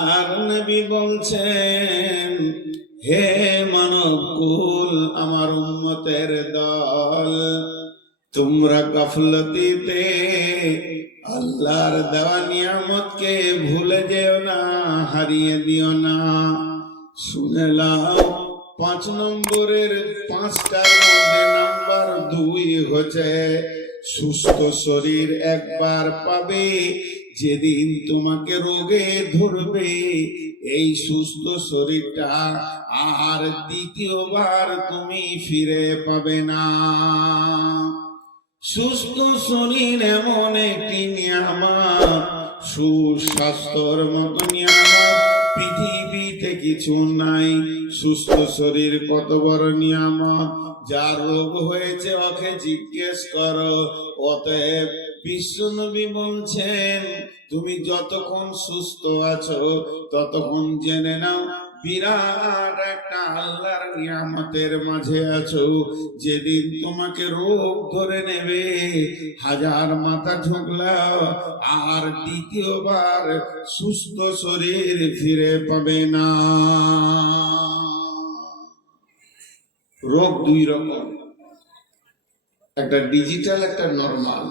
আল্লাহর নবী বলছেন, হে মানব কুল, আমার উম্মতের দল, তোমরা গাফলতিতে আল্লাহর দেওয়া নিয়ামতকে ভুলে যেও না, হারিয়ে দিও না। শুনে নাও, 5 নম্বরের 5টার মধ্যে নাম্বার 2 হচ্ছে সুস্থ শরীর একবার পাবে, যেদিন তোমাকে রোগে ধরবে এই সুস্থ শরীরটা আর দ্বিতীয়বার তুমি ফিরে পাবে না। সুস্থ শরীর এমন একটি নিয়ামত, সুস্বাস্থ্যর মতো নিয়ামত পৃথিবীতে কিছু নাই। সুস্থ শরীর কত বড় নিয়ামত, যার রোগ হয়েছে ওকে জিজ্ঞেস করো। অতএব বিশ্বনবী বলছেন, তুমি যতক্ষণ সুস্থ আছো ততক্ষণ জেনে নাও বিরাট একটা আল্লাহর নিয়ামতের মাঝে আছো। যেদিন তোমাকে রোগ ধরে নেবে, 1000 মাথা ঝুঁকলাও আর দ্বিতীয়বার সুস্থ শরীর ফিরে পাবে না। রোগ 2 রকম, একটা ডিজিটাল, একটা নরমাল।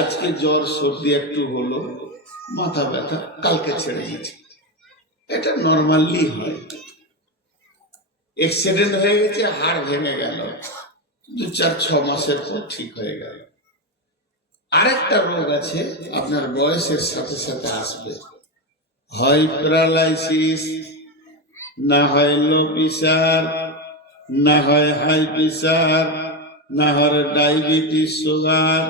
আজকে জ্বর সর্দি একটু হলো, মাথা ব্যথা, কালকে ছেড়ে গেছে, এটা নরমালি হয়। অ্যাক্সিডেন্ট হয়ে গেছে, হাড় ভেঙে গেল, 2-4-6 মাসের পর ঠিক হয়ে গেল। আরেকটা রোগ আছে, আপনার বয়সের সাথে সাথে আসবে, হয় প্যারালাইসিস, না হয় লো প্রেসার, না হয় হাই প্রেসার, না হয় ডায়াবেটিস সুগার,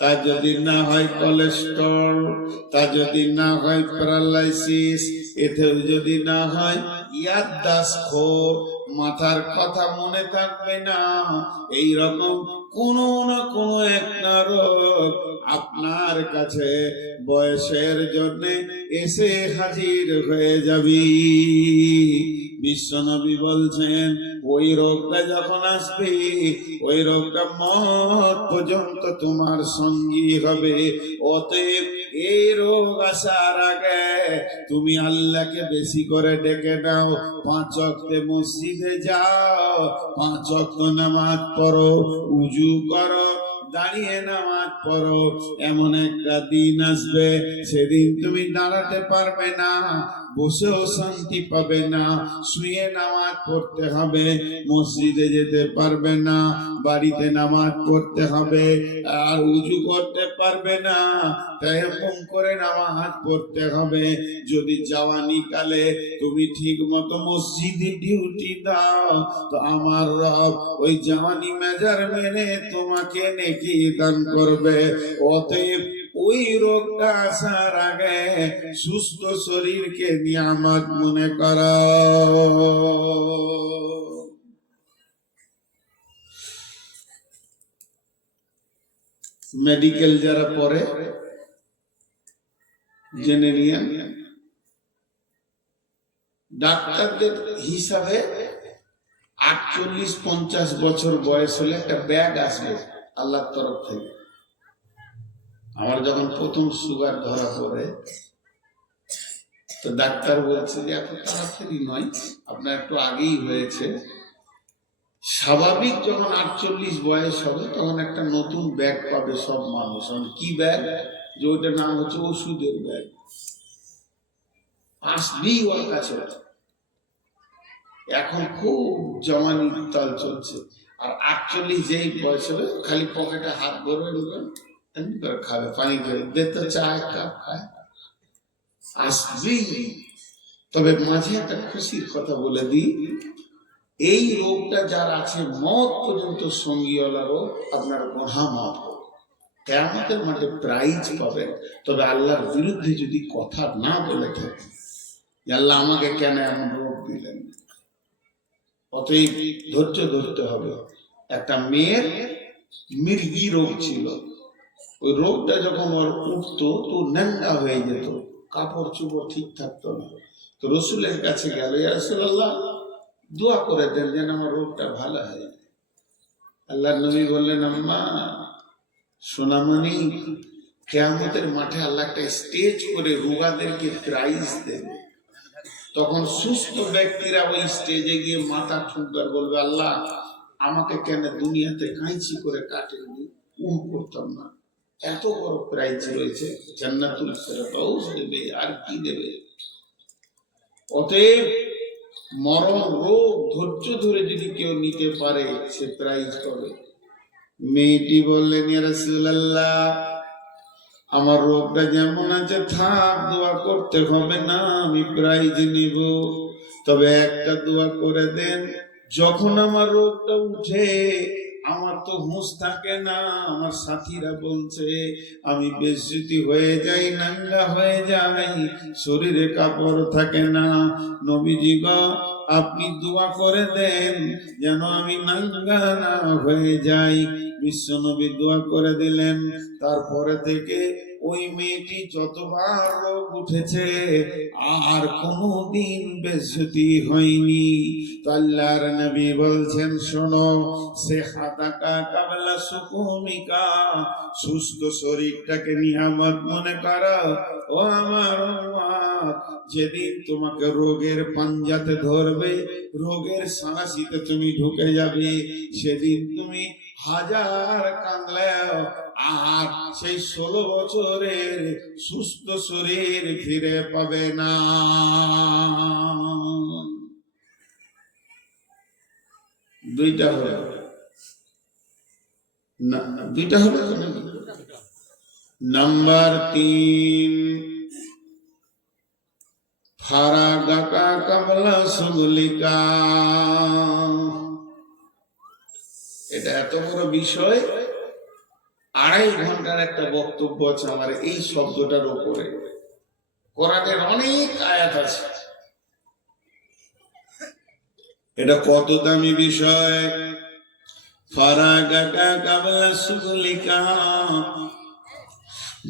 তা যদি না হয় কোলেস্ট্রল, তা যদি না হয় প্যারালাইসিস, এতেও যদি না হয় ইয়াদদাস্ত, মাথার কথা মনে থাকবে না, এই রকম কোনো না কোনো একটা রোগ আপনার কাছে বয়সের জন্য এসে হাজির হয়ে যাবে। বিশ্বনবী বলছেন, ওই রোগটা যখন আসবে, ওই রোগটা মত পর্যন্ত তোমার সঙ্গী হবে। অতএব এই রোগ আসার আগে তুমি আল্লাহকে বেশি করে ডেকে দাও, 5 ওয়াক্তে মসজিদে যাও, 5 ওয়াক্ত নামাজ পড়ো, উজু করো, দাঁড়িয়ে নামাজ পড়ো। এমন একটা দিন আসবে, সেদিন তুমি দাঁড়াতে পারবে না, বসেও শান্তি পাবে না, শুয়ে নামাজ পড়তে হবে, মসজিদে যেতে পারবে না, বাড়িতে নামাজ পড়তে হবে, আর উজু করতে পারবে না, তায়াম্মুম করে নামাজ পড়তে হবে। যদি জওয়ানি কালে তুমি ঠিক মতো মসজিদে ডিউটি দাও, তো আমার রব ওই জওয়ানি মেজার মেনে তোমাকে নেকি দান করবে। অতএব ওই রোগটা আসার আগে সুস্থ শরীরকে নিয়ামত মনে করো। মেডিকেল যারা পড়ে জেনে নিয়ে, ডাক্তারদের হিসাবে 48-50 বছর বয়স হলে একটা ব্যাগ আসবে আল্লাহর তরফ থেকে। আমার যখন প্রথম সুগার ধরা পড়ে, তো ডাক্তার বলছে যে এত তাড়াতাড়ি নয়, আপনার একটু আগেই হয়েছে। স্বাভাবিক যখন 48 বয়স হবে তখন একটা নতুন ব্যাগ পাবে সব মানুষ। কি ব্যাগ? যে ওইটার নাম হচ্ছে ওষুধের ব্যাগ। আসবেই ওর কাছে। এখন খুব জমানি তাল চলছে। আর 48 যেই বয়স হবে, খালি পকেটে হাত ভরে নেবেন, এমনি করে খাবে, পানি খাবে, দেখতে চায়, কাপ খায়, আসবেই। তবে মাঝে একটা খুশির কথা বলে দিই, এই রোগটা যার আছে, মত পর্যন্ত সঙ্গীওয়ালা রোগ, আপনার গুনাহ মাফ হবে, কিয়ামতের মাঠে প্রাইজ পাবেন। তবে আল্লাহর বিরুদ্ধে যদি কথা না বলে থাকে, আল্লাহ আমাকে কেন এমন রোগ দিলেন, অতএব ধৈর্য ধরতে হবে। একটা মেয়ের মির্গি রোগ ছিল, ওই রোগটা যখন ওর উঠতো তো ন্যাংটা হয়ে যেত, কাপড় চোপড় ঠিক থাকতো না। তো রসুলের কাছে গেল, ইয়া রাসূলুল্লাহ, দোয়া করে দেন যেন আমার রোগটা ভালো হয়। আল্লাহর নবী বললেন, আম্মা সোনামণি, কিয়ামতের মাঠে আল্লাহ একটা স্টেজ করে রোগাদেরকে প্রাইজ দেবে। তখন সুস্থ ব্যক্তিরা ওই স্টেজে গিয়ে মাথা ঠুকবার বলবে, আল্লাহ আমাকে কেন দুনিয়াতে কাঁচি করে কাটেননি, করতাম না। এত বড় প্রাইজ রয়েছে, জান্নাতুল ফেরদাউস দেবে, আর কি দেবে। অতএব মরণ রোগ ধৈর্য ধরে যদি কেউ নিতে পারে সে প্রাইজ পাবে। মেয়েটি বললেন, ইয়া রাসূলুল্লাহ আমার রোগটা যেমন আছে থাক, দোয়া করতে হবে না, আমি প্রাইজ নিব। তবে একটা দোয়া করে দেন, যখন আমার রোগটা উঠে আমার তো হুঁশ থাকে না, আমার সাথীরা বলছে আমি বেজ্জতি হয়ে যাই, নাঙ্গা হয়ে যাই, শরীরে কাপড় থাকে না। নবীজি গো আপনি দোয়া করে দেন যেন আমি নাঙ্গা না হয়ে যাই। বিশ্বনবী দোয়া করে দিলেন। তারপরে থেকে ওই মেয়েটি যতবার রোগ উঠেছে আর কোনদিন বেজ্জতি হয়নি। তো আল্লাহর নবী বলছেন, শোনো, সেহাতাকা কাবলা সুকুমিকা, সুস্থ শরীরটাকে নিয়ামত মনে করো। ও আমার উম্মত, যেদিন তোমাকে রোগের পাঞ্জাতে ধরবে, রোগের সাঁড়াশিতে তুমি ঢুকে যাবে, সেদিন তুমি হাজার কাঁদলেও আর সেই 16 বছরের সুস্থ শরীর ফিরে পাবে না। দুইটা হলো না, দুইটা হলো না। নাম্বার 3, ফারাগাকা কাবলা সুগলিকা। এটা এত বড় বিষয়, 2.5 ঘন্টার একটা বক্তব্য আছে আমার এই শব্দটার উপরে। কোরআনের অনেক আয়াত আছে। এটা কত দামি বিষয়। ফারাগাকা কাবলা সুগলিকা,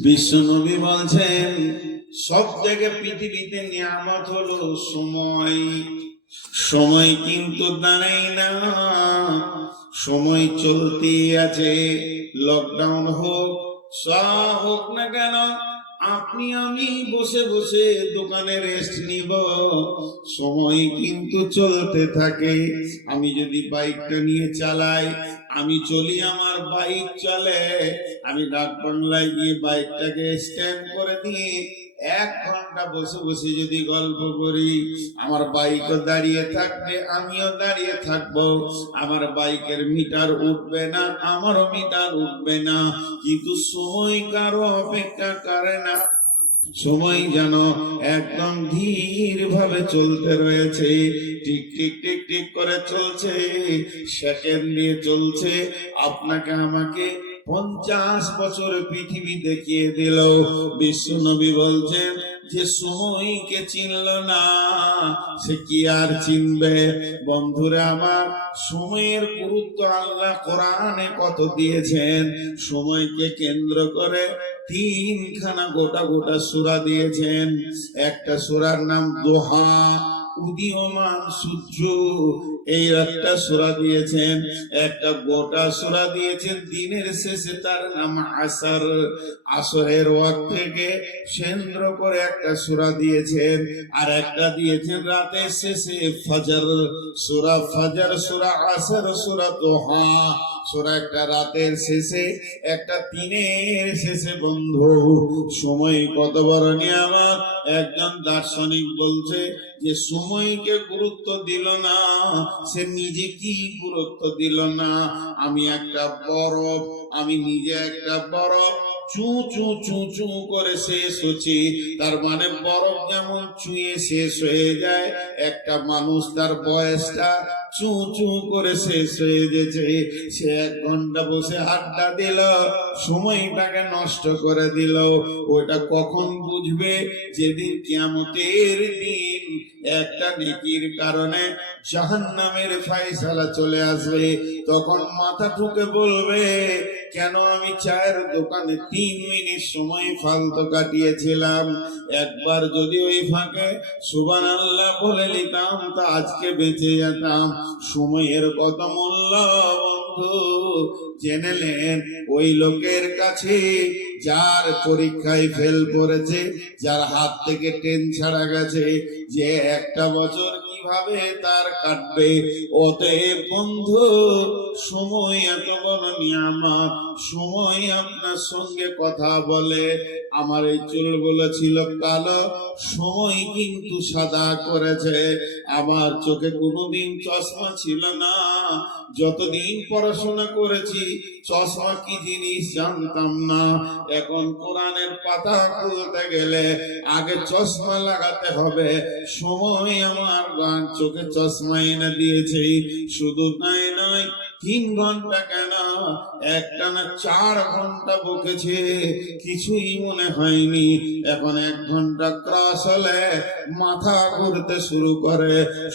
বিশ্বনবী বলছেন সব থেকে পৃথিবীতে নিয়ামত হলো সময়। সময় কিন্তু দাঁড়ায় না, সময় চলতেই আছে। লকডাউন হোক, সব হোক না কেন, আপনি আমি বসে বসে দোকানে রেস্ট নিব, সময় কিন্তু চলতে থাকে। আমি যদি বাইকটা নিয়ে চালাই, আমি চলি, আমার বাইক চলে, আমি ডাক বাংলায় গিয়ে বাইকটাকে স্ট্যান্ড করে দিয়ে 1 ঘন্টা বসে বসে যদি গল্প করি, আমার বাইকও দাঁড়িয়ে থাকবে, আমিও দাঁড়িয়ে থাকবো। আমার বাইকের মিটার উঠবে না, আমারও মিটার উঠবে না, কিন্তু সময় কারো অপেক্ষা করে না। সময় যেন একদম ধীর ভাবে চলতে রয়েছে, টিক টিক টিক টিক করে চলছে, সেকেন্ড দিয়ে চলছে। আপনাকে আমাকে 50 বছর পৃথিবী দেখিয়ে দিল। বিশ্বনবী বলছেন, যে সময়কে চিনল না সে কি আর চিনবে। বন্ধুরা আমার, সময়ের গুরুত্ব আল্লাহ কোরআনে কত দিয়েছেন। সময়কে কেন্দ্র করে 3খানা গোটা গোটা সূরা দিয়েছেন। একটা সূরার নাম দোহা, উদীয়মান সূর্য, এই একটা সূরা দিয়েছেন। একটা গোটা সূরা দিয়েছেন দিনের শেষে, তার নাম আসর, আসরের ওয়াক্ত থেকে কেন্দ্র করে একটা সূরা দিয়েছেন। আর একটা দিয়েছেন রাতের শেষে, ফজর, সূরা ফজর, সূরা আসর, সূরা দোহা। সূরা একটা রাতের শেষে, একটা দিনের শেষে। বন্ধু, সময় কত বড় নিয়ামত। একজন দার্শনিক বলছে যে সময়কে গুরুত্ব দিল না, সে নিজে কি গুরুত্ব দিল না। আমি একটা বরফ, আমি নিজে একটা বরফ, চু চু চু চু করে শেষ হচ্ছে। তার মানে বরফ যেমন চুয়ে শেষ হয়ে যায়, একটা মানুষ তার বয়সটা চু চু করে শেষ হয়ে গেছে। সে 1 ঘন্টা বসে আড্ডা দিল, সময়টাকে নষ্ট করে দিল। ওটা কখন বুঝবে? যেদিন কিয়ামতের দিন একটা নেকির কারণে জাহান্নামের ফয়সালা চলে আসবে, তখন মাথা ঠুকে বলবে, কেন আমি চায়ের দোকানে 3 মিনিট সময় ফালতু কাটিয়েছিলাম। একবার যদি ওই ফাঁকে সুবহানাল্লাহ বলে নিতাম তা আজকে বেঁচে যেতাম। সময়ের কত মূল্য বন্ধু জেনেলেন ওই লোকের কাছে যার পরীক্ষায় ফেল করেছে, যার হাত থেকে ট্রেন ছাড়া গেছে, যে একটা বছর কিভাবে তার কাটবে। অতএব বন্ধু, সময় এত বড় নিয়ামত, সময় আপনার সঙ্গে কথা বলে। আমার এই চুলগুলো ছিল কালো, সময় কিন্তু সাদা করেছে। আমার চোখে কোনোদিন চশমা ছিল না, যতদিন পড়াশোনা করেছি চশমা কি জিনিস জানতাম না। এখন কোরআনের পাতা খুলতে গেলে আগে চশমা লাগাতে হবে। সময় আমার চোখে চশমা এনে দিয়েছে। শুধু তাই নয়, 3 ঘন্টা কেন, একটানা 4 ঘন্টা বকেছে, কিছুই মনে হয়নি। এখন 1 ঘন্টা ক্রস হলে মাথা ঘুরতে শুরু করে।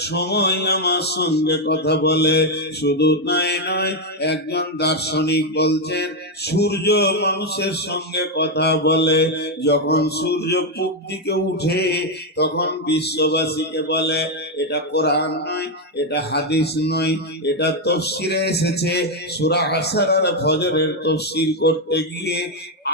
সময় আমার সঙ্গে কথা বলে। শুধু তাই নয়, একজন দার্শনিক বলছেন সূর্য মানুষের সঙ্গে কথা বলে। যখন সূর্য পূব দিকে উঠে তখন বিশ্ববাসীকে বলে এটা কোরআন নয়, এটা হাদিস নয়, এটা তাফসীরে এসেছে। সূরা আসর আর ফজরের তাফসীর করতে গিয়ে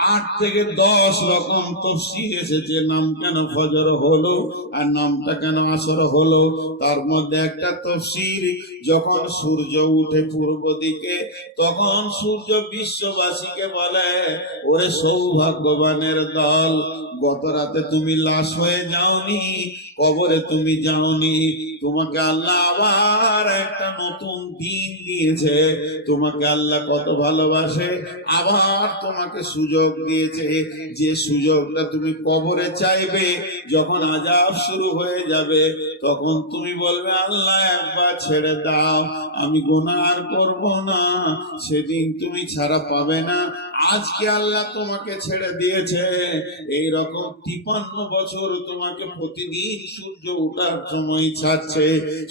8 থেকে 10 রকম তাফসীর এসেছে। নাম কেন ফজর হলো আর নামটা কেন আসর হলো? তার মধ্যে একটা তাফসীর, যখন সূর্য উঠে পূর্ব দিকে তখন সূর্য বিশ্ববাসীকে বলে ওরে সৌভাগ্যবানের দল, গত রাতে তুমি লাশ হয়ে যাওনি, কবরে তুমি যাওনি, তোমাকে আল্লাহ আবার একটা নতুন দিন দিয়েছে। তোমাকে আল্লাহ কত ভালোবাসে, আবার তোমাকে সুযোগ দিয়েছে। যে সুযোগটা তুমি কবরে চাইবে, যখন আযাব শুরু হয়ে যাবে তখন তুমি বলবে আল্লাহ একবার ছেড়ে দাও, আমি গুনাহ আর করব না। সেদিন তুমি ছাড়া পাবে না। আজকে আল্লাহ তোমাকে ছেড়ে দিয়েছে, এই রকম 53 বছর তোমাকে প্রতিদিন সূর্য ওঠার সময় ছাড়ছে।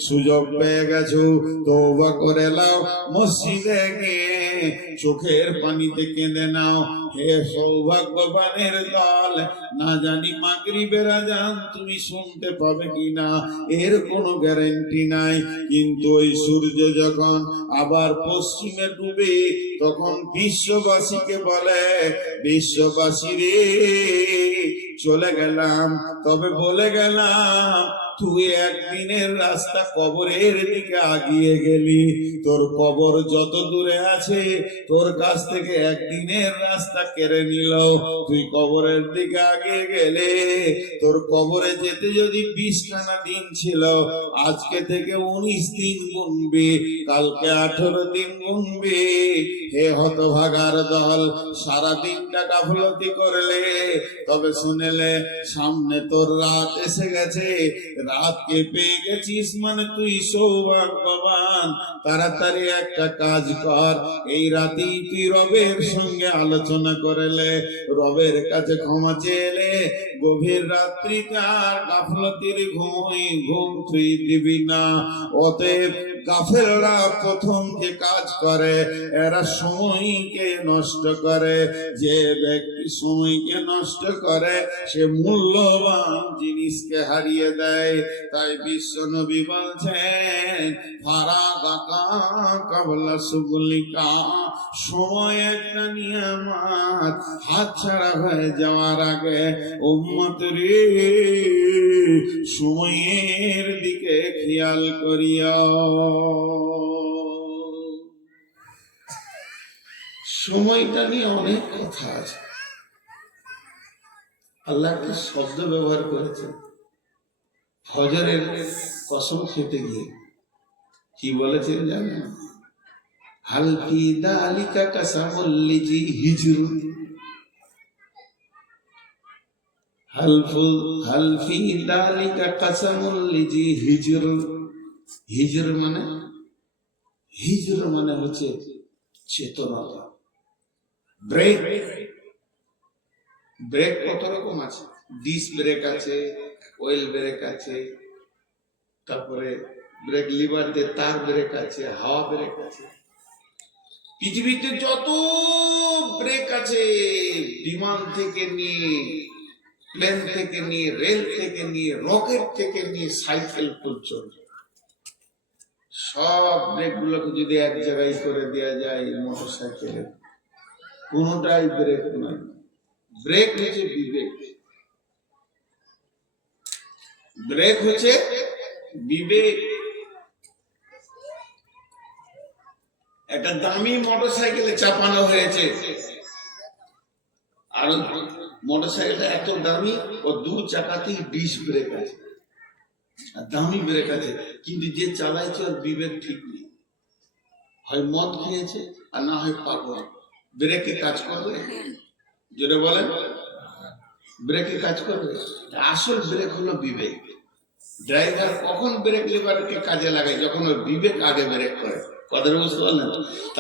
সুযোগ পেয়ে গেছো, তওবা করে নাও, মসজিদে গিয়ে চোখের পানিতে কেঁদে নাও। হে সৌভাগ্যবানের দল, না জানি মাগরিবের আযান তুমি শুনতে পাবে কিনা, এর কোনো গ্যারান্টি নাই। কিন্তু ওই সূর্য যখন আবার পশ্চিমে ডুবে তখন বিশ্ববাসীকে বলে বিশ্ববাসী রে, চলে গেলাম, তবে বলে গেলাম তুই একদিনের রাস্তা কবরের দিকে আগিয়ে গেলি। তোর কবর যত দূরে আছে তোর কাছ থেকে একদিনের রাস্তা কেড়ে নিল। তুই কবরের দিকে আগিয়ে গেলে তোর কবরে যেতে যদি 20খানা দিন ছিল, আজকে থেকে 19 দিন গুনবি, কালকে 18 দিন গুনবি। হে হতভাগার দল, সারা দিনটা গাফলতি করলে, তবে শুনেলে সামনে তোর রাত এসে গেছে, রাতকে পেয়ে গেছিস মানে তুই সৌভাগ্যবান। তাড়াতাড়ি একটা কাজ কর, এই রাতেই তুই রবের সঙ্গে আলোচনা করলে, রবের কাছে ক্ষমা চেলে, গভীর রাত্রিতে আর গাফলতির ঘুম তুই দিবি না। অতএব গাফেলরা প্রথম যে কাজ করে, এরা সময়কে নষ্ট করে। যে ব্যক্তি সময়কে নষ্ট করে সে মূল্যবান জিনিসকে হারিয়ে দেয়। তাই বিশ্ব নবী বলছেন ফারাগাকা কাবলা সুগলিকা, সময় একটা নিয়ামত, হাতছাড়া হয়ে যাওয়ার আগে উম্মত রে সময়ের দিকে খেয়াল করিয়া। সময়টা নিয়ে অনেক কথা আছে। আল্লাহ একটা শব্দ ব্যবহার করেছে ফজরের কসম খেতে গিয়ে। কি বলেছেন জানেন? হাল ফি যালিকা কাসামুল লিজি হিজর, হাল ফি যালিকা কাসামুল লিজি হিজর। হিজর মানে হচ্ছে চেতনতা। ব্রেক কত রকম আছে, ডিস ব্রেক আছে, অয়েল ব্রেক আছে, তারপরে ব্রেক লিভার দিয়ে তার ব্রেক আছে, হাওয়া ব্রেক আছে। পৃথিবীতে যত ব্রেক আছে, বিমান থেকে নিয়ে, প্লেন থেকে নিয়ে, রেল থেকে নিয়ে, রকেট থেকে নিয়ে, সাইকেল পর্যন্ত সব ব্রেক গুলোকে যদি এক জায়গায় করে দেওয়া যায় মোটর সাইকেলের, কোনটাই ব্রেক নয়। ব্রেক হচ্ছে বিবেক, ব্রেক হচ্ছে বিবেক। একটা দামি মোটর সাইকেলে চাপানো হয়েছে, আর মোটর সাইকেলটা এত দামি, ও দু চাকাতেই ডিস্ক ব্রেক আছে, আর দামি ব্রেক আছে, কিন্তু যে চালাইছে ওর বিবেক ঠিক নেই, হয় মদ খেয়েছে আর না হয় পাগল। ব্রেকে কাজ করবে? যেটা বলেন ব্রেকে কাজ করবে? আসল ব্রেক হলো বিবেক। ড্রাইভার কখন ব্রেক লিভারকে কাজে লাগায়? যখন ওর বিবেক আগে ব্রেক করে। কথাটা বুঝতে পারলেন?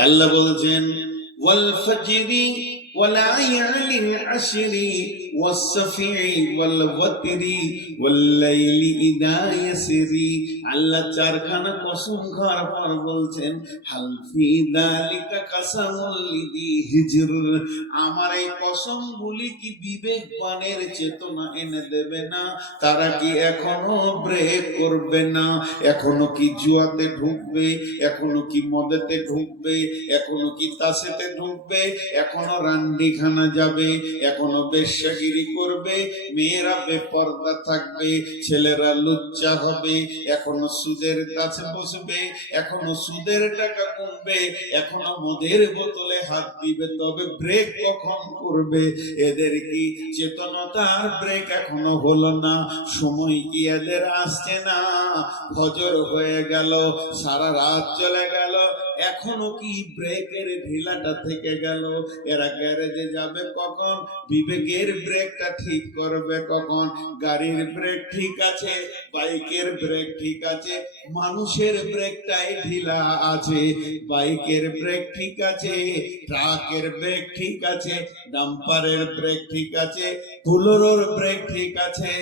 আল্লাহ বলছেন ওয়াল ফাজরি ওয়ালায়ালিন আশরি ওয়াসফি ওয়াল ওয়াতরি ওয়াল লাইলি ইদা ইয়াসরি। আল্লাহ চারখানা কসম খাওয়ার পর বলছেন হাল ফি যালিকা কাসামুল লিদি হিজর। আমার এই কসমগুলি কি বিবেকবানের চেতনা এনে দেবে না? তারা কি এখনো ব্রেক করবে না? এখনো কি জুয়াতে ঢুকবে? এখনো কি মদেতে ঢুকবে? এখনো কি তাসেতে ঢুকবে? এখনো রান্ডিখানা যাবে? এখনো বেশ্যাগিরি করবে? মেয়েরা বেপর্দা থাকবে, ছেলেরা লুচ্চা হবে, এখনো সুদের কাছে বসবে, এখনো সুদের টাকা কমবে, এখনো মদের বোতলে হাত দিবে, তবে ব্রেক কখন করবে? এদের কি চেতনতার ব্রেক এখনো হলো না? সময় কি এদের আসছে না? ফজর হয়ে গেল, সারা রাত চলে গেল, এখনো কি ব্রেকের ঢিলাটা থেকে গেল? এরা গ্যারেজে যাবে কখন? বিবেকের ব্রেকটা ঠিক করবে কখন? গাড়ির ব্রেক ঠিক আছে, বাইকের ব্রেক ঠিক আছে, মানুষের ব্রেকটাই ঢিলা আছে। বাইকের ব্রেক ঠিক আছে, ট্রাকের ব্রেক ঠিক আছে, ডাম্পারের ব্রেক ঠিক আছে, বুলোরোর ব্রেক ঠিক আছে,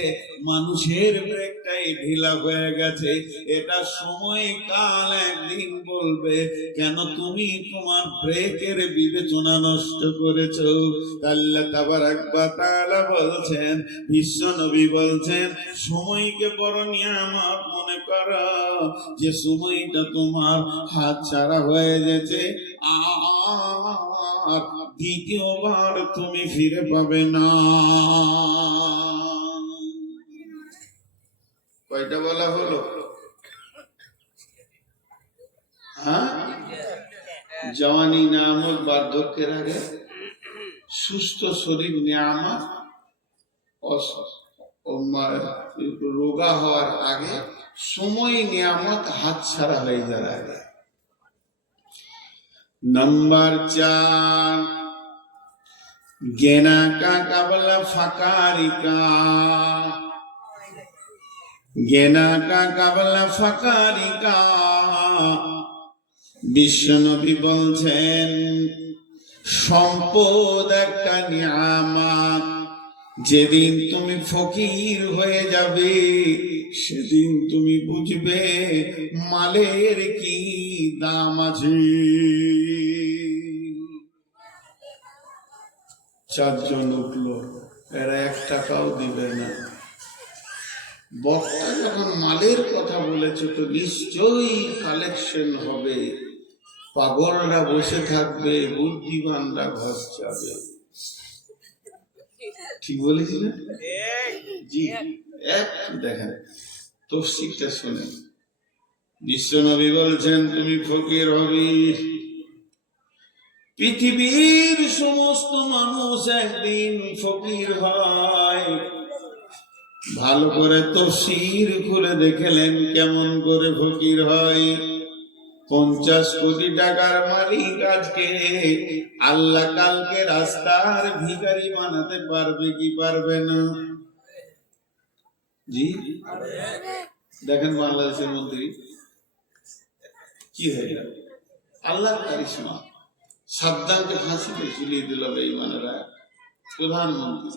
মানুষের ব্রেকটাই ঢিলা হয়ে গেছে। এটা সময় কাল একদিন বলবে কেন তুমি তোমার ব্রেকের বিবেচনা নষ্ট করেছো। আল্লাহ তাবারাক ওয়া তাআলা বলছেন, বিশ্ব নবী বলছেন, সময়কে বড় নিয়ামত মনে করো, যে সময়টা তোমার হাত ছাড়া হয়ে গেছে আর দ্বিতীয়বার তুমি ফিরে পাবে না। কয়টা বলা হলো? হ্যাঁ, জওয়ানি নিয়ামত বার্ধক্যের আগে, সুস্থ শরীর নিয়ামত রোগা হওয়ার আগে, সময় নিয়ামত হাত ছাড়া হয়ে যাওয়ার আগে। नंबर 4, गेना का कबला फकारी का, गेना का कबला फकारी का। বিশ্বনবী বলছেন সম্পদ একটা নিয়ামত, যেদিন তুমি ফকির হয়ে যাবে সেদিন তুমি বুঝবে মালের কি দাম আছে। 4 জন উঠলো, এরা 1 টাকাও দিবে না। বক্তা যখন মালের কথা বলেছে তো নিশ্চয়ই কালেকশন হবে, পাগলরা বসে থাকবে, বুদ্ধিমানরা ঘর যাবে। ঠিক বলেছি না? জি, একটু দেখেন তফসিরটা শোনেন। বিশ্বনবী বলছেন তুমি ফকির হবে। পৃথিবীর সমস্ত মানুষ একদিন ফকির হয়। ভালো করে তফসির খুলে দেখলেন কেমন করে ফকির হয়। 50 কোটি টাকার মালিক আজকে আল্লাহ কালকে রাস্তার ভিখারি বানাতে পারবে কি পারবে না? জি, দেখেন বাংলাদেশের মন্ত্রী কি হয়ে গেল, আল্লাহর কারিশমা। সাদ্দামকে ফাঁসিতে ঝুলিয়ে দিল বেঈমানেরা, প্রধানমন্ত্রী।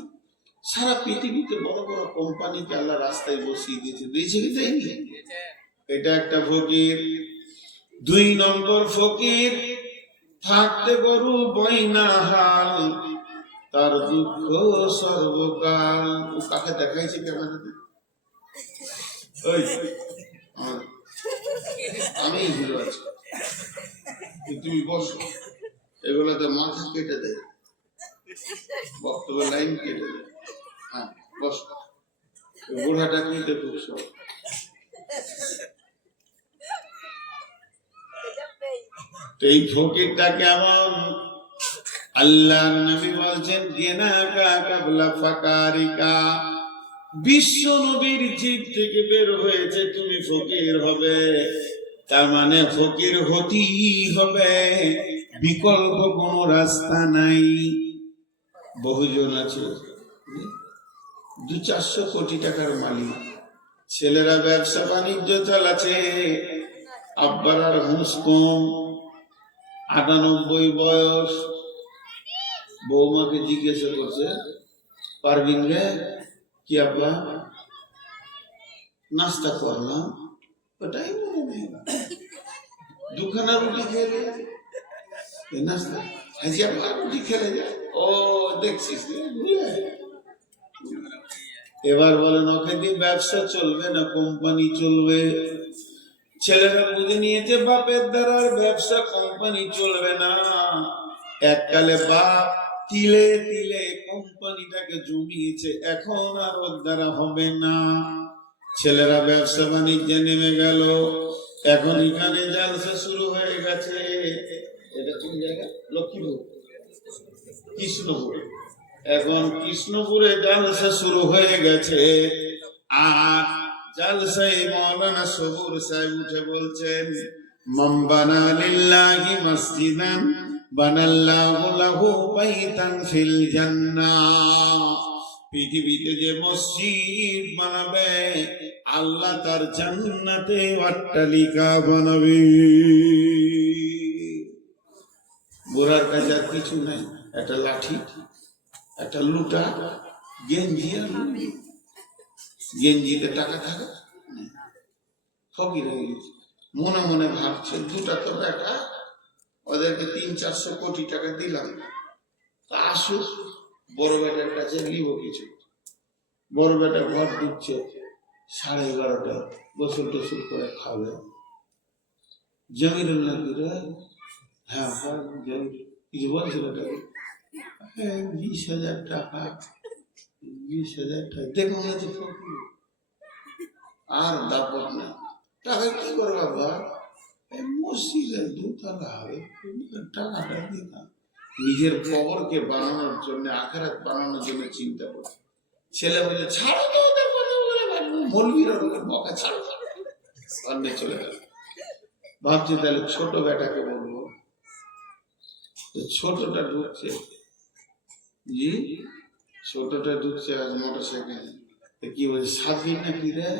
সারা পৃথিবীতে বড় বড় কোম্পানিকে আল্লাহ রাস্তায় বসিয়ে দিয়েছে, দিয়েছে কি দেয়নি? এটা একটা ফকির। 2 নম্বর ফকির, থাকতে গরু বইনা হাল, তার দুঃখ সর্বকাল। ও কাকে দেখাইছে ক্যামেরাতে? ওই আমি হিরো আছি, তুমি বসো। এগুলোতে মাথা কেটে দেয়, বক্তব্য লাইন কেটে দেয়। হ্যাঁ বসো। বুড়াটা কিন্তু খুব সব। এই ফকিরটা কেমন? আল্লাহর নবী বলছেন জিনাকা কাবলা ফাকারিকা, বিশ্ব নবীর জিভ থেকে বের হয়েছে তুমি ফকির হবে, তার মানে ফকির হতেই হবে, বিকল্প কোনো রাস্তা নাই। বহুজন আছে 200-400 কোটি টাকার মালিক, ছেলেরা ব্যবসা বাণিজ্য চালাচ্ছে, আব্বার আর হুঁশ কম, 98 বয়স। বৌমাকে জিজ্ঞাসা করছে, পারবিন রে? কি আব্বা? নাস্তা করলাম, ওটাই মনে নেই, 2খানা রুটি খেলে নাস্তা, আজ আবার রুটি খেলে যায়। ও দেখছিস ভুলে। এবার বলেন ওকে দিয়ে ব্যবসা চলবে না কোম্পানি চলবে? ছেলেরা বুঝে নিয়েছে বাপের দ্বারা আর ব্যবসা কোম্পানি চলবে না। এককালে বাপ তিলে তিলে কোম্পানিটাকে জমিয়েছে, এখন আর ওর দ্বারা হবে না। ছেলেরা ব্যবসা বাণিজ্যে নেমে গেল, এখন এখানে জালসা শুরু হয়ে গেছে। এটা কোন জায়গা? লক্ষ্মীপুর, কৃষ্ণপুর। এখন কৃষ্ণপুরে জালসা শুরু হয়ে গেছে। আর জালসায় মাওলানা সবুর সাহেব উঠে বলছেন, মান বানা লিল্লাহি মসজিদান বানাল্লাহু লাহু বাইতান ফিল জান্নাহ। পৃথিবীতে যে মসজিদ বানাবে আল্লাহ তার জান্নাতে অট্টালিকা বানাবে। বুড়ার কাছে আর কিছু নাই, একটা লাঠি, একটা লুটা, গেঞ্জি আর লুঙ্গি। গেঞ্জিতে টাকা থাকে, ফকির হয়ে গেছে। মনে মনে ভাবছে দুটা তো বেটা, ওদেরকে 300-400 কোটি টাকা দিলাম, তা আসুক, বড় বেটার কাছে নিব কিছু। বড় বেটা ঘর ঢুকছে 11:30, গোসল টোসল করে খাবে। জমিরুল্লাহ হ্যাঁ হ্যাঁ কিছু বলছিল, 20,000 টাকা, 20,000 টাকা। দেখুন আর দাপট না, টাকা কি করবো বাবা? মসজিদের 2 তলা হবে, টাকাটা দিতাম। নিজের কবরকে বানানোর জন্য, আখিরাত বানানোর জন্য চিন্তা করছে। ছেলে বলে ছাড়ো তো ওদের কথা বলে, মলবিরা বকা ছাড়ো, সামনে চলে গেল। ভাবছি তাহলে ছোট বেটাকে বলবো। ছোটটা ঢুকছে, জি ছোটটা ঢুকছে আজ মোটরসাইকেল। কি বলছে, স্বাধীন নাকি রে?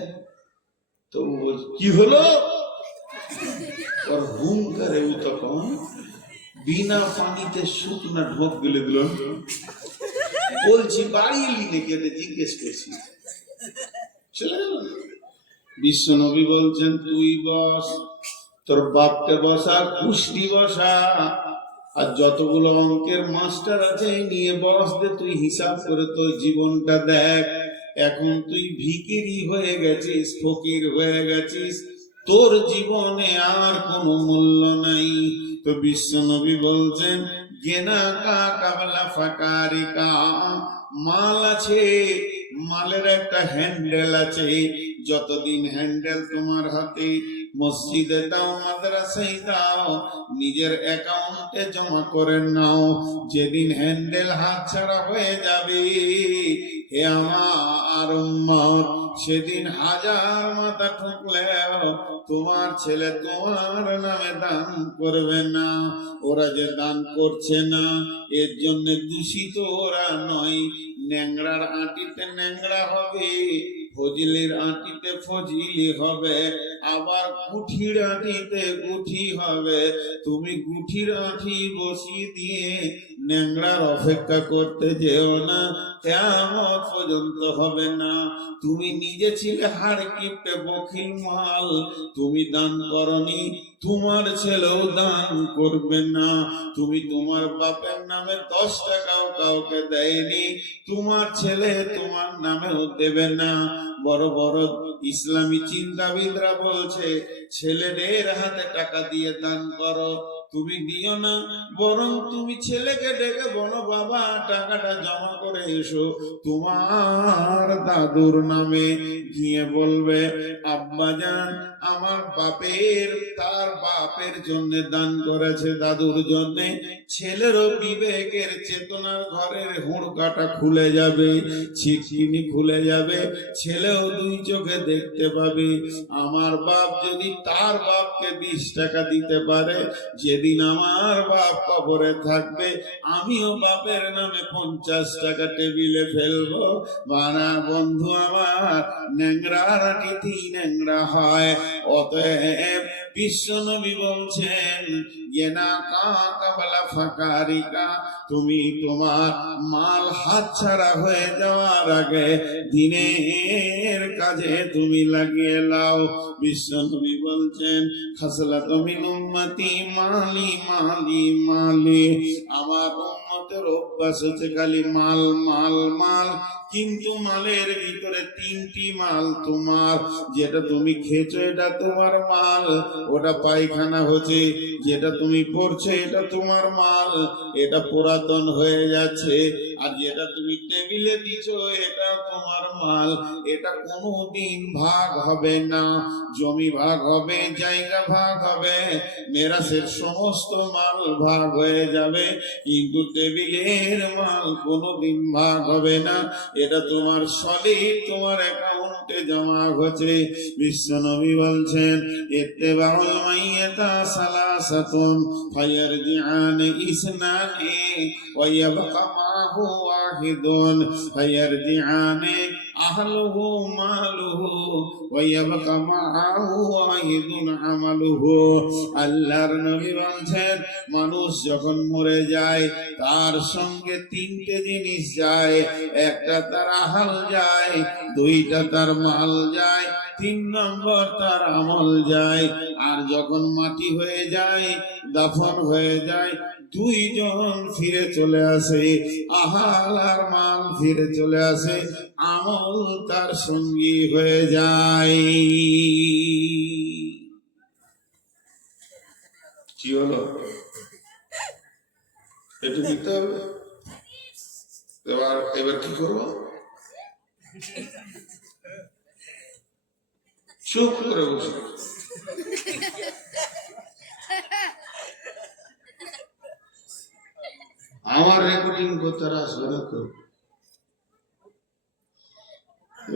তো বলছে কি হলো? ওর হুঙ্কারে তখন বিনা পানিতে শুকনা ঢোক গেলে দিল। বলছি বাড়ি এলি নাকি, এটা জিজ্ঞেস করছি। চলে গেল। বিশ্ব নবী বলছেন তুই বস, তোর বাপকে বসা, কুষ্টি বসা, আর যতগুলো অঙ্কের মাস্টার আছে নিয়ে বস দে, তুই হিসাব করে তোর জীবনটা দেখ। এখন তুই ভিখিরি হয়ে গেছিস, ফকির হয়ে গেছিস, তোর জীবনে আর কোনো মূল্য নাই। তো বিশ্ব নবী বলছেন গেনা কা কাবলা ফাকারিকা, মাল আছে, মালের একটা হ্যান্ডেল আছে। যতদিন হ্যান্ডেল তোমার হাতে, মসজিদে দাও, মাদ্রাসায় দাও, নিজের অ্যাকাউন্টে জমা করে নাও। যেদিন হ্যান্ডেল হাতছাড়া হয়ে যাবে, হে আমার উম্মত, সেদিন 1000 মাথা ঠুকলেও তোমার ছেলে তোমার নামে দান করবে না। ওরা যে দান করছে না, এর জন্য দূষিত ওরা নয়। ন্যাংরার আটিতে ন্যাংরা হবে, ফজিলের আটিতে ফজিলি হবে, আবার গুঠির আটিতে গুঠি হবে। তুমি গুঠির আঠি বসিয়ে দিয়ে ন্যাংরার অপেক্ষা করতে যেও না, কিয়ামত পর্যন্ত হবে না। তুমি নিজে ছিলে হাড় কিপটে বখিল মাল, তুমি দান করনি, তোমার ছেলেও দান করবে না। তুমি তোমার বাপের নামে 10 টাকাও কাউকে দেয়নি, তোমার ছেলে তোমার নামেও দেবে না। বড় বড় ইসলামী চিন্তাবিদরা বলছে ছেলেদের হাতে টাকা দিয়ে দান করো, তুমি দিও না, বরং তুমি ছেলেকে ডেকে বলো বাবা টাকাটা জমা করে এসো তোমার দাদুর নামে। গিয়ে বলবে আব্বাজান আমার বাপের তার বাপের জন্য দান করেছে, দাদুর জন্য। ছেলেরও বিবেকের চেতনার ঘরের হুড়কাটা খুলে যাবে, ছিটকিনি খুলে যাবে, ছেলেও 2 চোখে দেখতে পাবে। আমার বাপ যদি তার বাপকে 20 টাকা দিতে পারে, যেদিন আমার বাপ কবরে থাকবে আমিও বাপের নামে 50 টাকা টেবিলে ফেলবো। বানা বন্ধু আমার, ন্যাংরার তিথি ন্যাংরা হয়। অতএব বিশ্ব নবী বলছেন তুমি তোমার মাল হাতছাড়া হয়ে যাওয়ার আগে দিনের কাজে তুমি লাগিয়ে লাও। বিশ্ব নবী বলছেন খাসলাতু মিন উম্মতি মালি মালি মালি, আমার উম্মতের অভ্যাস হচ্ছে খালি মাল মাল মাল, কিন্তু মালের ভিতরে 3টি মাল তোমার। যেটা তুমি খেয়েছো এটা তোমার মাল, ওটা পায়খানা হচ্ছে। যেটা তুমি পড়ছো এটা তোমার মাল, এটা পুরাতন হয়ে যাচ্ছে। আর যেটা তুমি টেবিলে দিছো এটা তোমার মাল, এটা কোনোদিন ভাগ হবে না। জমি ভাগ হবে, জায়গা ভাগ হবে, মেরাসের সমস্ত মাল ভাগ হয়ে যাবে, কিন্তু টেবিলের মাল কোনোদিন ভাগ হবে না। এটা তোমার সলিড, তোমার অ্যাকাউন্টে জমা হচ্ছে। বিশ্ব নবী বলছেন ইত্তেবাউল মাইয়াতা সালাসাতুন ফায়ারজিআন ইসনানি ওয়া ইয়াবকা মাহু ওয়াহিদুন ফায়ারজিআন আহলুহু মালুহু ওয়া ইয়াবকা মাহু ওয়াহিদুন আমালুহু। আল্লাহর নবী বলছেন মানুষ যখন মরে যায় তার সঙ্গে 3টে জিনিস যায়, একটা তার আহাল যায়, 2টা তার মাল যায়, 3 নম্বর তার আমল যায়। আর যখন মাটি হয়ে যায়, দাফন হয়ে যায়, 2 জন ফিরে চলে আসে, আহাল আর মাল ফিরে চলে আসে, আমল তার সঙ্গী হয়ে যায়। কি হলো? একটু দিতে হবে। এবার কি করবো? চুপ করে বসে আমার রেকর্ডিং করতে আসবে না তো।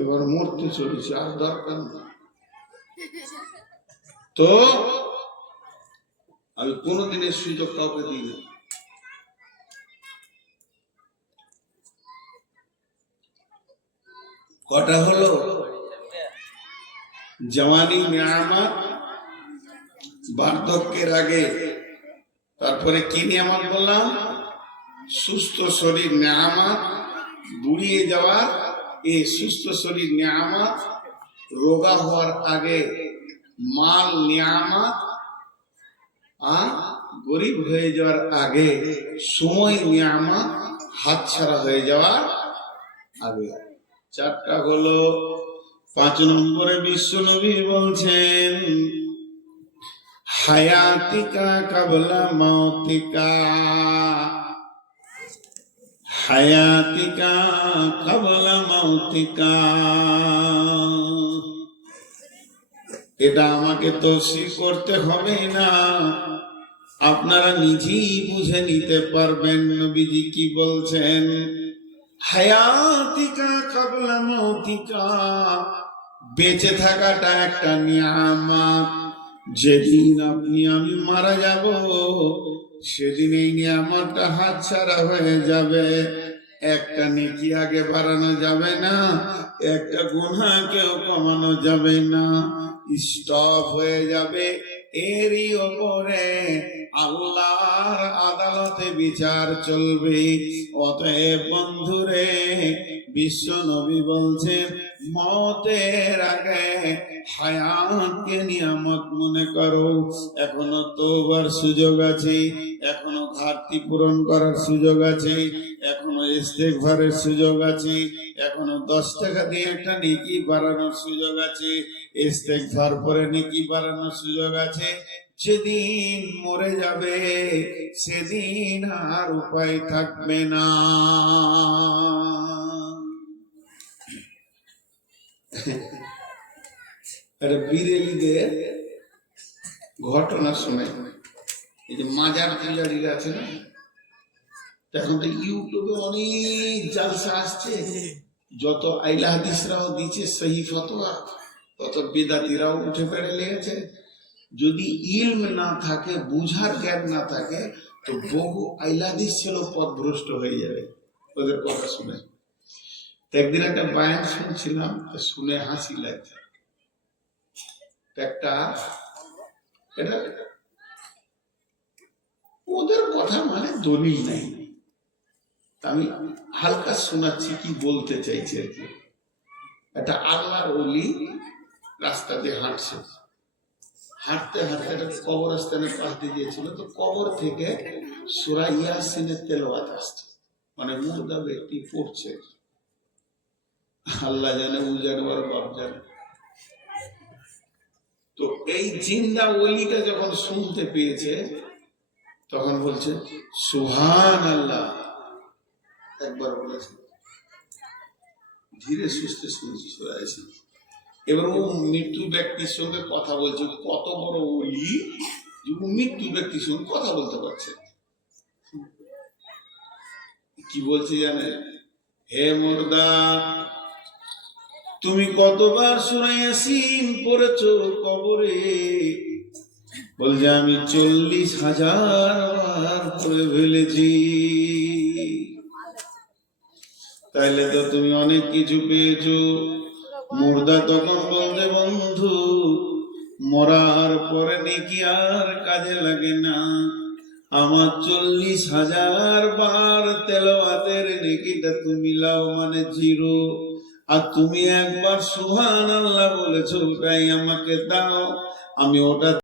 এবার মরতে চলেছে, আর দরকার না তো। আমি কোনোদিনের সুযোগ কাউকে দিই না। কটা হলো? জওয়ানি নিয়ামত, বার্ধক্যের আগে। তারপরে কি নিয়ামত বললাম? সুস্থ শরীর নিয়ামত, বুড়িয়ে যাওয়ার এই সুস্থ শরীর নিয়ামত, রোগা হওয়ার আগে মাল নিয়ামত, আর গরিব হয়ে যাওয়ার আগে সময় নিয়ামত, হাতছাড়া হয়ে যাওয়ার আগে। 4টা হলো। 5 নম্বরে বিশ্ব নবী বলছেন হায়াতিকা কাবলা মাউতিকা, হায়াতিকা কাবলা মাউতিকা। এটা আমাকে তৌসিফ করতে হবে না, আপনারা নিজেই বুঝে নিতে পারবেন নবীজি কি বলছেন। হায়াতিকা কাবলা মাউতিকা, বেঁচে থাকাটা একটা নিয়ামত। যেদিন আপনি আমি মারা যাব সেদিন এই নিয়ামতটা হাতছাড়া হয়ে যাবে। একটা নেকি আগে বাড়ানো যাবে না, একটা গুনাহকেও কমানো যাবে না, স্টপ হয়ে যাবে। এরই ওপরে আল্লাহর আদালতে বিচার চলবে। অতএব বন্ধুরে, বিশ্ব নবী বলছেন মতের আগে হায়াতকে নিয়ামত মনে করো। এখনো তওবার সুযোগ আছে, এখনো ঘাটতি পূরণ করার সুযোগ আছে, এখনো ইস্তেগফারের সুযোগ আছে, এখনো 10 টাকা দিয়ে একটা নেকি বাড়ানোর সুযোগ আছে, ইস্তেগফার করে নেকি বাড়ানোর সুযোগ আছে। যেদিন মরে যাবে সেদিন আর উপায় থাকবে না। বীরেলিদের ঘটনা শুনে, এই যে মাজার পূজারীরা আছে না, এখন তো ইউটিউবে অনেক জালসা আসছে। যত আইলা হাদিসরাও দিচ্ছে সহি ফতোয়া, তত বেদাতিরাও উঠে পেড়ে লেগেছে। যদি ইলম না থাকে, বুঝার জ্ঞান না থাকে, তো বহু আইলা হাদিস ছিল পথভ্রষ্ট হয়ে যাবে ওদের কথা শুনে। একদিন একটা বায়ান শুনছিলাম, শুনে হাসি লাগছে। একটা এটা ওদের কথা মানে দলিল নাই, আমি হালকা শোনাচ্ছি কি বলতে চাইছে আর কি। একটা আল্লাহর ওলি রাস্তা দিয়ে হাঁটছে, হাঁটতে হাঁটতে একটা কবরস্থানের পাশ দিয়ে গিয়েছিল, তো কবর থেকে সূরা ইয়াসিনের তেলাওয়াত আসছে, মানে মুর্দা ব্যক্তি পড়ছে। আল্লাহ জানে, ও জানে, ওর বাপ জানে। তো এই জিন্দা ওলিটা যখন শুনতে পেয়েছে, তখন বলছে সুবহানাল্লাহ, একবার বলেছে, ধীরে সুস্থে শুনছি সূরা ইয়াসিন। এবার ও মৃত্যু ব্যক্তির সঙ্গে কথা বলছে, কত বড় ওলি যে ও মৃত্যু ব্যক্তির সঙ্গে কথা বলতে পারছে। কি বলছে জানে, হে মুর্দা, তুমি কতবার সূরা ইয়াসিন পড়েছো কবরে? বলছে আমি 40,000 বার পড়ে ফেলেছি। তাইলে তো তুমি অনেক কিছু পেয়েছো। মুর্দা তখন বলছে, বন্ধু, মরার পরে নেকি আর কাজে লাগে না। আমার 40,000 বার তেলাওয়াতের নেকিটা তুমি লাও, মানে 0। আর তুমি একবার সুবহানাল্লাহ বলেছো, ওটাই আমাকে দাও, আমি ওটা